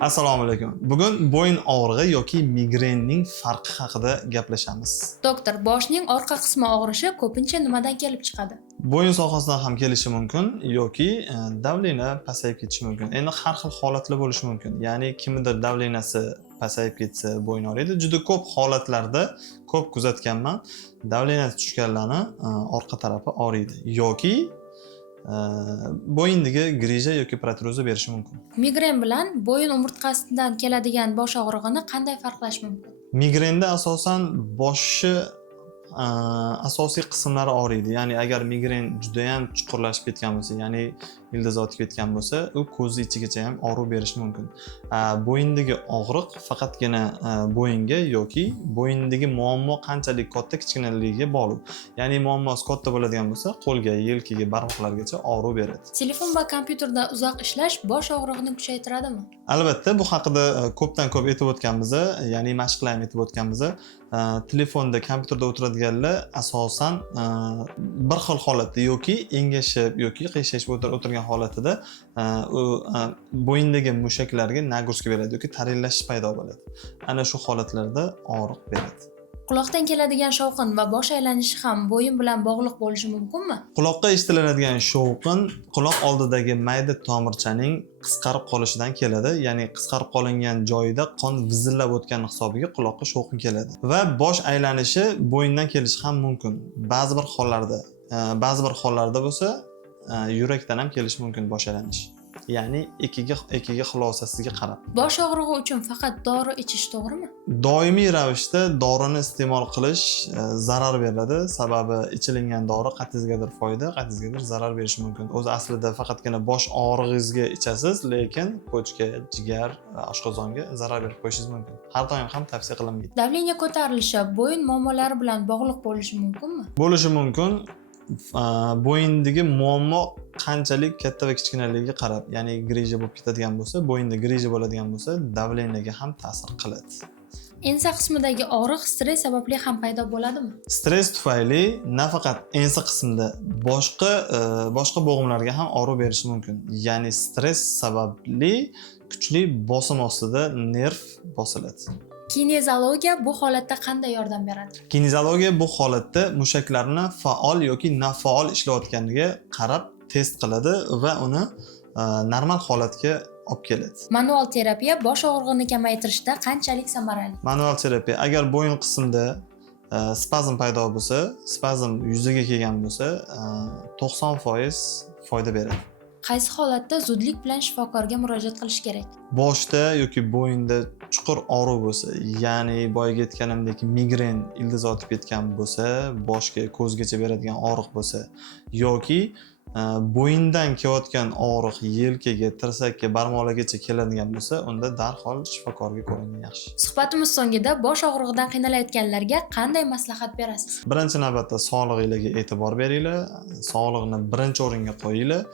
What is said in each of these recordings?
Assalomu alaykum. Bugun bo'yin og'rig'i yoki migrenning farqi haqida gaplashamiz. Doktor, boshning orqa qismi og'rishi ko'pincha nimadan kelib chiqadi? Bo'yin sohasidan ham kelishi mumkin yoki davleniya pasayib ketishi mumkin. Endi har xil holatlar bo'lishi mumkin. Ya'ni kimnidir davleniyasi pasayib ketsa bo'yin og'riydi. Juda ko'p holatlarda ko'p kuzatganman. Davleniyasi tushganlarni orqa tarafi og'riydi yoki bo'yindagi grija yoki protruzia berishi mumkin. Migren bilan bo'yin umurtqasidan keladigan bosh og'rig'ini qanday farqlash mumkin? Migrenda asosan boshi asosiy qismlari og'riydi. Ya'ni agar migren juda ham chuqurlashib ketgan bo'lsa, ya'ni ildiz otib ketgan bo'lsa, u ko'zni ichigacha ham og'riq berishi mumkin. Bo'yindagi og'riq faqatgina bo'yinga yoki bo'yindagi muammo qanchalik katta kichkinaligiga bog'liq. Ya'ni muammosi katta bo'ladigan bo'lsa, qo'lga, yelkaga, barmoqlargacha og'riq beradi. Telefon va kompyuterda uzoq ishlash bosh og'rig'ini kuchaytiradimi? Albatta, bu haqida ko'pdan ko'p aytib o'tganmiz, ya'ni mashqlar ham aytib o'tganmiz. Telefonda, kompyuterda o'tiradiganlar asosan bir xil holatda yoki engashib yoki qiyshayishib o'tirgan holatida u bo'yindagi mushaklarga nagruska beradi yoki tarillashish paydo bo'ladi. Ana shu holatlarda og'riq beradi. Quloqdan keladigan shovqin va bosh aylanishi ham bo'yin bilan bog'liq bo'lishi mumkinmi? Quloqqa eshitiladigan shovqin quloq oldidagi mayda tomirchaning qisqarib qolishidan keladi. Ya'ni qisqarib qolingan joyida qon vizillab o'tgani hisobiga quloqqa shovqin keladi. Va bosh aylanishi bo'yindan kelishi ham mumkin. Ba'zi bir hollarda bo'lsa, yurakdan ham kelishi mumkin bosh aylanish. Ya'ni ekiga xulosasiga qarab. Bosh og'rig'i uchun faqat dori ichish to'g'rimi? Doimiy ravishda dorini iste'mol qilish zarar beradi. Sababi ichilingan dori qattizgadir foyda, qattizgadir zarar berishi mumkin. O'zi aslida faqatgina bosh og'rig'ingizga ichasiz, lekin pochka, jigar, oshqozonga zarar berib qo'yishingiz mumkin. Har doim ham tavsiya qilinmaydi. Davleniya ko'tarilishi bo'yin muammolari bilan bog'liq bo'lishi mumkinmi? Bo'lishi mumkin. Bo'yindagi muammo qanchalik katta va kichkinaligiga qarab, ya'ni grija bo'lib ketadigan bo'lsa, bo'yinda grija bo'ladigan bo'lsa, davleniyaga ham ta'sir qiladi. Ensa qismidagi og'riq stress sababli ham paydo bo'ladimi? Stress tufayli nafaqat ensa qismida boshqa bo'g'imlarga ham og'riq berishi mumkin. Ya'ni stress sababli kuchli bosim ostida nerv bosiladi. Kinezologiya bu holatda qanday yordam beradi? Kinezologiya bu holatda mushaklarni faol yoki nofaol ishlayotganiga qarab test qiladi va uni normal holatga olib keladi. Manual terapiya bosh og'rig'ini kamaytirishda qanchalik samarali? Manual terapiya agar bo'yin qismida spazm paydo bo'lsa, spazm yuzaga kelgan bo'lsa, 90% foyda beradi. Qaysi holatda zudlik bilan shifokorga murojaat qilish kerak? Boshda yoki bo'yinda chuqur og'riq bo'lsa, ya'ni boyaga aytganimdek migren ildiz otib ketgan bo'lsa, boshga, ko'zgacha beradigan og'riq bo'lsa yoki bo'yindan kelayotgan og'riq yelkaga, tirsakka, barmoqlargacha keladigan bo'lsa, unda darhol shifokorga ko'ringan yaxshi. Suhbatimiz so'ngida bosh og'rig'idan qiynalayotganlarga qanday maslahat berasiz? Birinchi navbatda sog'lig'ingizga e'tibor beringlar, sog'liqni birinchi o'ringa qo'yinglar.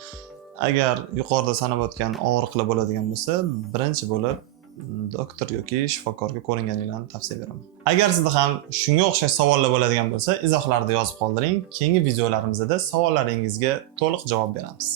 Agar yuqorida sanab o'tgan og'riqlar bo'ladigan bo'lsa, birinchi bo'lib doktor yoki shifokorga ko'ringaninglarni tavsiya beraman. Agar sizda ham shunga o'xshash savollar bo'ladigan bo'lsa, izohlarda yozib qoldiring. Keyingi videolarimizda savollaringizga to'liq javob beramiz.